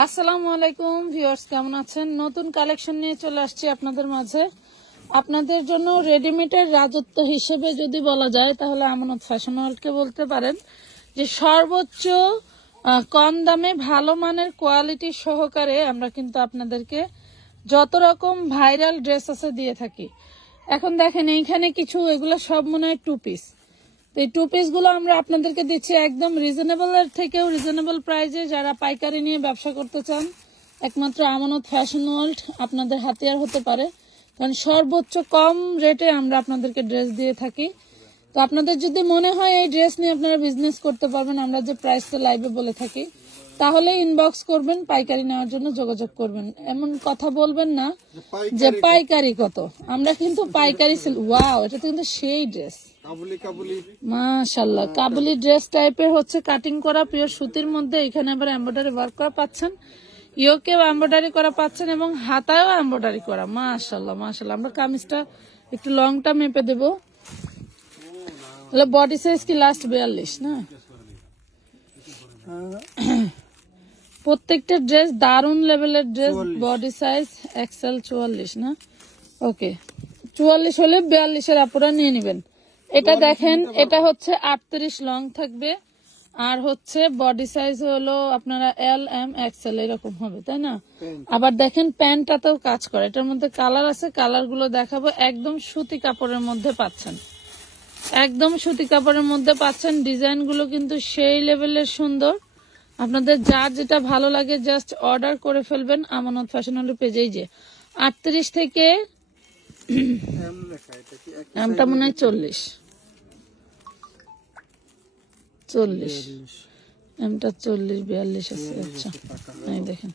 আসসালামু আলাইকুম ভিউয়ার্স, কেমন আছেন? নতুন কালেকশন নিয়ে চলে আসছি আপনাদের মাঝে। আপনাদের জন্য রেডিমেডের রাজত্ব হিসেবে যদি বলা যায় তাহলে আমানত ফ্যাশন ওয়ার্ল্ডকে বলতে পারেন যে সর্বোচ্চ কম দামে ভালো মানের কোয়ালিটি সহকারে আমরা কিন্তু আপনাদেরকে যত রকম ভাইরাল ড্রেস আছে দিয়ে থাকি। এখন দেখেন এইখানে কিছু, এগুলো সব মনে হয় টু পিস। এই টু পিস গুলো আমরা আপনাদেরকে দিচ্ছি একদম রিজনেবল এর থেকেও রিজনেবল প্রাইসে। যারা পাইকারি নিয়ে ব্যবসা করতে চান একমাত্র আমানত ফ্যাশন ওয়ার্ল্ড আপনাদের হাতিয়ার হতে পারে, কারণ সর্বোচ্চ কম রেটে আমরা আপনাদেরকে ড্রেস দিয়ে থাকি। তো আপনাদের যদি মনে হয় এই ড্রেস নিয়ে আপনারা বিজনেস করতে পারবেন, আমরা যে প্রাইসটা লাইভে বলে থাকি, তাহলে ইনবক্স করবেন, পাইকারি নেওয়ার জন্য যোগাযোগ করবেন। এমন কথা বলবেন না যে পাইকারি কত, আমরা কিন্তু পাইকারি। ওয়াও, এটা কিন্তু সেই ড্রেস, মাশাআল্লাহ কাবুলি ড্রেস টাইপের হচ্ছে, কাটিং করা পিওর সুতির মধ্যে। এখানে আবার এমব্রয়ডারি ওয়ার্ক করা পাচ্ছেন, ইয়োকেও এমব্রয়ডারি করা পাচ্ছেন এবং হাতায়ও এমব্রয়ডারি করা। মাশাআল্লাহ মাশাআল্লাহ। আমরা কামিজটা একটু লংটা মেপে দেব। বডি সাইজ কি লাস্ট 42 না? প্রত্যেকটা ড্রেস দারুন লেভেলের ড্রেস। বডি সাইজ এক্সেল 44 না? ওকে, 44 হলে 42 আপুরা নিয়ে নেবেন। এটা দেখেন, এটা হচ্ছে 38 লং থাকবে, আর হচ্ছে বডি সাইজ হলো আপনারা এল এম এক্সেল এরকম হবে, তাই না? আবার দেখেন প্যান্টটাতেও কাজ করে। এটার মধ্যে কালার আছে, কালার গুলো দেখাবো। একদম সুতি কাপড়ের মধ্যে পাচ্ছেন, একদম সুতি কাপড়ের মধ্যে পাচ্ছেন। ডিজাইন গুলো কিন্তু সেই লেভেলের সুন্দর। আপনাদের যার যেটা ভালো লাগে জাস্ট অর্ডার করে ফেলবেন আমানত ফ্যাশন ওয়ার্ল্ড পেজেই। যে 38 থেকে এমটা মনে হয় 40 এমটা 40 42 আছে। আচ্ছা, এই দেখেন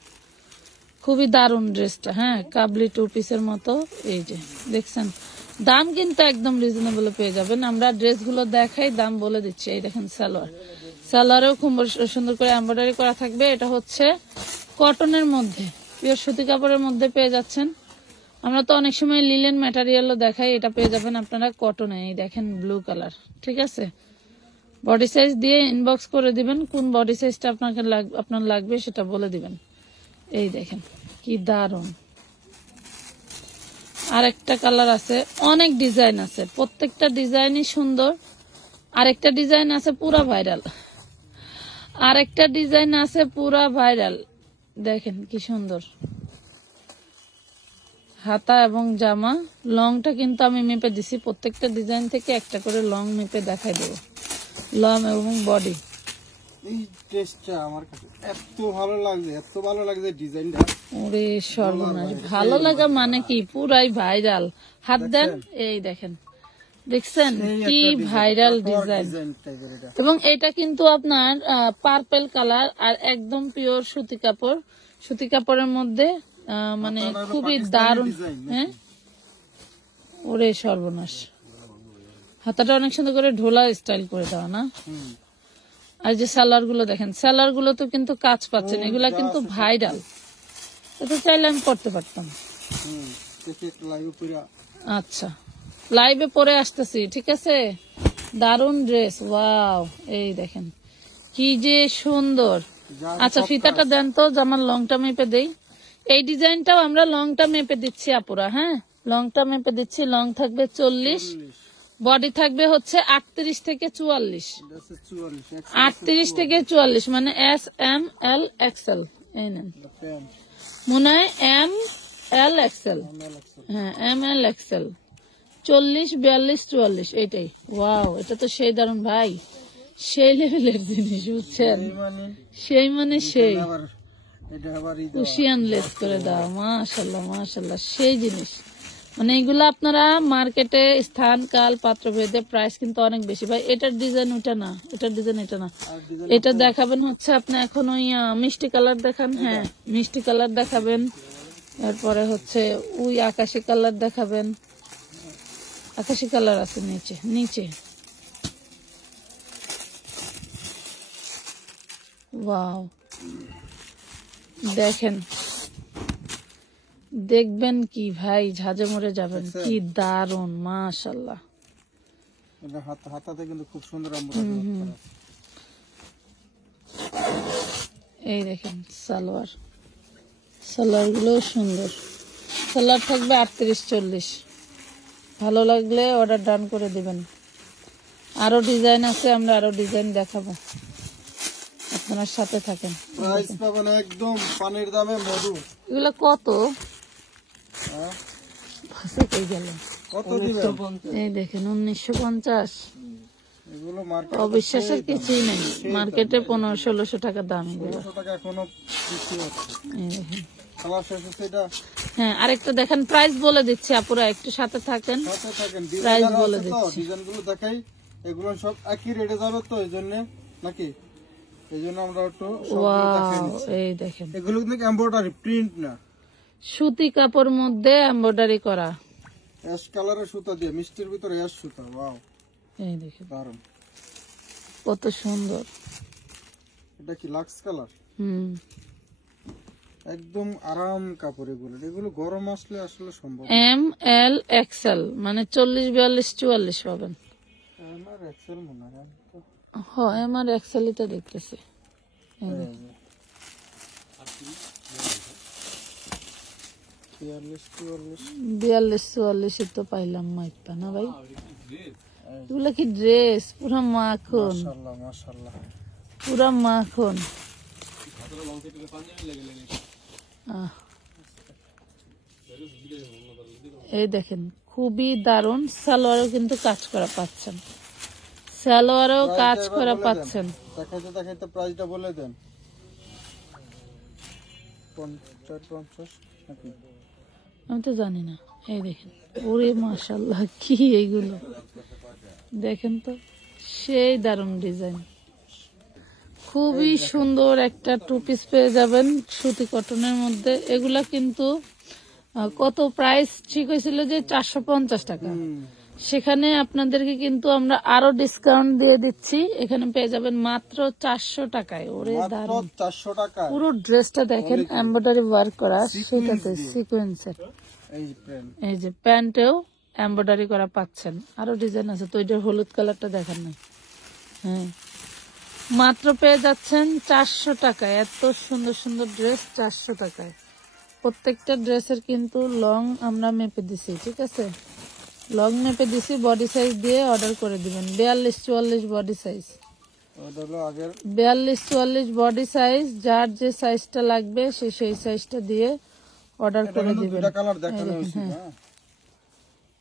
খুবই দারুন ড্রেসটা। হ্যাঁ, কাবলি টু পিসের মতো। এই যে দেখছেন, দাম কিন্তু একদম রিজনেবল পেয়ে যাবেন। আমরা ড্রেসগুলো দেখাই, দাম বলে দিচ্ছি। এই দেখেন সালোয়ার, সালোয়ারেও খুব সুন্দর করে এমব্রয়ডারি করা থাকবে। এটা হচ্ছে কটনের মধ্যে, পিওর সুতি কাপড়ের মধ্যে পেয়ে যাচ্ছেন। আমরা তো অনেক সময় লিলেন ম্যাটেরিয়ালও দেখাই, এটা পেয়ে যাবেন আপনারা কটনে। এই দেখেন ব্লু কালার, ঠিক আছে? বডি সাইজ দিয়ে ইনবক্স করে দিবেন, কোন বডি সাইজটা আপনার লাগবে সেটা বলে দিবেন। এই দেখেন কি দারুন। আরেকটা কালার আছে, অনেক ডিজাইন আছে, প্রত্যেকটা ডিজাইনই সুন্দর। আরেকটা ডিজাইন আছে পুরা ভাইরাল, আরেকটা ডিজাইন আছে পুরা ভাইরাল। দেখেন কি সুন্দর হাতা এবং জামা। লংটা কিন্তু আমি মেপে দিছি, প্রত্যেকটা ডিজাইন থেকে একটা করে লং মেপে দেখাই দেবো, লং এবং বডি। এই ড্রেসটা আমার কাছে এত ভালো লাগছে, এত ভালো লাগছে ডিজাইনটা। ওরে সর্বনাশ, ভালো লাগা মানে কি পুরাই ভাইরাল। হাত দেন, এই দেখেন, দেখছেন কি ভাইরাল ডিজাইন। এবং এটা কিন্তু আপনার পার্পল কালার আর একদম পিওর সুতি কাপড়, সুতি কাপড়ের মধ্যে মানে খুবই দারুন। হ্যাঁ, ওরে সর্বনাশ, হাতাটা অনেক সুন্দর করে ঢোলা স্টাইল করে দেওয়া না? আর যে সালোয়ার গুলো দেখেন, সালোয়ার গুলো তো কিন্তু কাজ পাচ্ছেন, এগুলা কিন্তু ভাইরাল। এটা চাইলে আমি করতে পারতাম। আচ্ছা, লাইভে পরে আসতেছি, ঠিক আছে? দারুন ড্রেস, ওয়াও। এই দেখেন কি যে সুন্দর। আচ্ছা, ফিতাটা দেন তো, আমার লংটা মেপে দেই। এই ডিজাইনটাও আমরা লংটা মেপে দিচ্ছি আপুরা। হ্যাঁ, লংটা মেপে দিচ্ছি। লং থাকবে 40, বডি থাকবে হচ্ছে 38 থেকে 44। 38 থেকে 44 মানে এস এম এল এক্সেল। এই নেন, মনে হয় এম এল এক্সেল। হ্যাঁ, এম এল এক্সেল। 40 42 44 এইটাই। ওয়াও, এটা তো সেই দারুন ভাই, সেই লেভেলের জিনিস, বুঝছেন? সেই মানে সেই কুশিয়ান লেস করে দাও। মাশাআল্লাহ মাশাআল্লাহ, সেই জিনিস। মানে এগুলো আপনারা মার্কেটে স্থান কাল পাত্র ভেদে প্রাইস কিন্তু অনেক বেশি ভাই। এটার ডিজাইন ওটা না, এটার ডিজাইন এটা না। এটা দেখাবেন হচ্ছে আপনি এখন ওই মিষ্টি কালার দেখান। হ্যাঁ, মিষ্টি কালার দেখাবেন। এরপরে হচ্ছে ওই আকাশি কালার দেখাবেন। আকাশি কালার আছে নিচে, নিচে। ওয়াও, দেখেন, দেখবেন কি ভাই, ঝাঁজে মরে যাবেন, কি দারুন। মাশাআল্লাহ, হাতাতে কিন্তু খুব সুন্দর। এই দেখেন সালোয়ার, সালোয়ার গুলো সুন্দর, সালোয়ার থাকবে 38-40। ভালো লাগলে অর্ডার ডান করে দিবেন। আরো ডিজাইন আছে, আমরা আরো ডিজাইন দেখাবো, আপনার সাথে থাকেন। প্রাইস পাবেন একদম পানির দামে মধু। এগুলো কত? হ্যাঁ, ফাঁসে কই গেল? কত দিবেন? এই দেখেন 1950। এগুলো মার্কেট অবিশ্বাসের কিছুই নেই, মার্কেটে 1500-1600 টাকা দাম এগুলো। 1600 টাকা এখনো বিক্রি হচ্ছে। এই দেখেন। কালার শেষ হচ্ছে এটা। হ্যাঁ, আরেকটা দেখেন, প্রাইস বলে দিচ্ছি আপুরা, একটু সাথে থাকেন, সাথে থাকেন। প্রাইস ডিজাইন বলে আছে তো, দিচ্ছি। ডিজাইন গুলো দেখাই। এগুলো সব একই রেটে যাবে তো, এই জন্য নাকি, এই জন্য আমরা একটু সবগুলো দেখাই ওয়াও, নিচ্ছি। এই দেখেন এগুলো কিন্তু এমব্রয়ডারি প্রিন্ট না, সুতি কাপড় মধ্যে এমব্রয়ডারি করা। অ্যাশ কালারের সুতা দিয়ে, মিষ্টির ভিতরে অ্যাশ সুতা। ওয়াও, এই দেখেন দারুন। কত সুন্দর। এটা কি লাক্স কালার? হুম, একদম আরাম কাপড় এগুলো। এগুলো গরম আসলে আসলে সম্ভব। ML XL মানে 40, 42, 44 পাবেন। আমার এক্সেল মনে হয় তো। হ্যাঁ, আমার XL টা দেখতেছি। এই যে 43, 44। 42, 44 তো পাইলাম মাইপা না ভাই। এগুলো কি ড্রেস? পুরা মাখন, মাশাআল্লাহ মাশাআল্লাহ। পুরা মাখন। আহ, এই দেখেন খুবই দারুন। সালোয়ারও কিন্তু কাজ করা পাচ্ছেন, সালোয়ারও কাজ করা পাচ্ছেন। দেখাইতে দেখাইতে প্রাইসটা বলে দেন। 50 নাকি? আমি তো জানি না। এই দেখেন, ওরে মাশাআল্লাহ, কি এইগুলো দেখেন তো, সেই দারুন ডিজাইন। খুবই সুন্দর একটা টু পিস পেয়ে যাবেন সুতি কটনের মধ্যে। এগুলা কিন্তু কত প্রাইস ঠিক হয়েছিল যে 450 টাকা, সেখানে আপনাদেরকে কিন্তু আমরা আরো ডিসকাউন্ট দিয়ে দিচ্ছি। এখানে পেয়ে যাবেন মাত্র 400 টাকায়। ওরে দারুন, 400 টাকা। পুরো ড্রেসটা দেখেন এমব্রয়ডারি ওয়ার্ক করা, সেটাতে সিকোয়েন্সের। এই যে প্যান্টেও এমব্রয়ডারি করা পাচ্ছেন। আরো ডিজাইন আছে তো, এটার হলুদ কালারটা দেখার নাই। হ্যাঁ, মাত্র পেয়ে যাচ্ছেন 400 টাকায়। এত সুন্দর সুন্দর ড্রেস 400 টাকায়। প্রত্যেকটা ড্রেসের কিন্তু লং আমরা মেপে দিছি, ঠিক আছে, লং মেপে দিছি। বডি সাইজ দিয়ে অর্ডার করে দিবেন। 42-44 বডি সাইজ, 42-44 বডি সাইজ। যার যে সাইজটা লাগবে সে সেই সাইজটা দিয়ে অর্ডার করে দিবেন।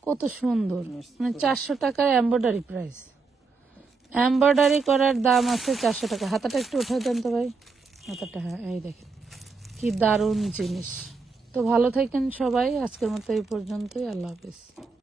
কত সুন্দর, মানে 400 টাকার এমব্রয়ডারি প্রাইস। এমব্রয়ডারি করার দাম আছে 400 টাকা। হাতাটা একটু উঠে দেন তো ভাই, হাতাটা। হ্যাঁ, এই দেখেন কি দারুণ জিনিস। তো ভালো থাকেন সবাই, আজকের মতো এই পর্যন্তই। আল্লাহ হাফেজ।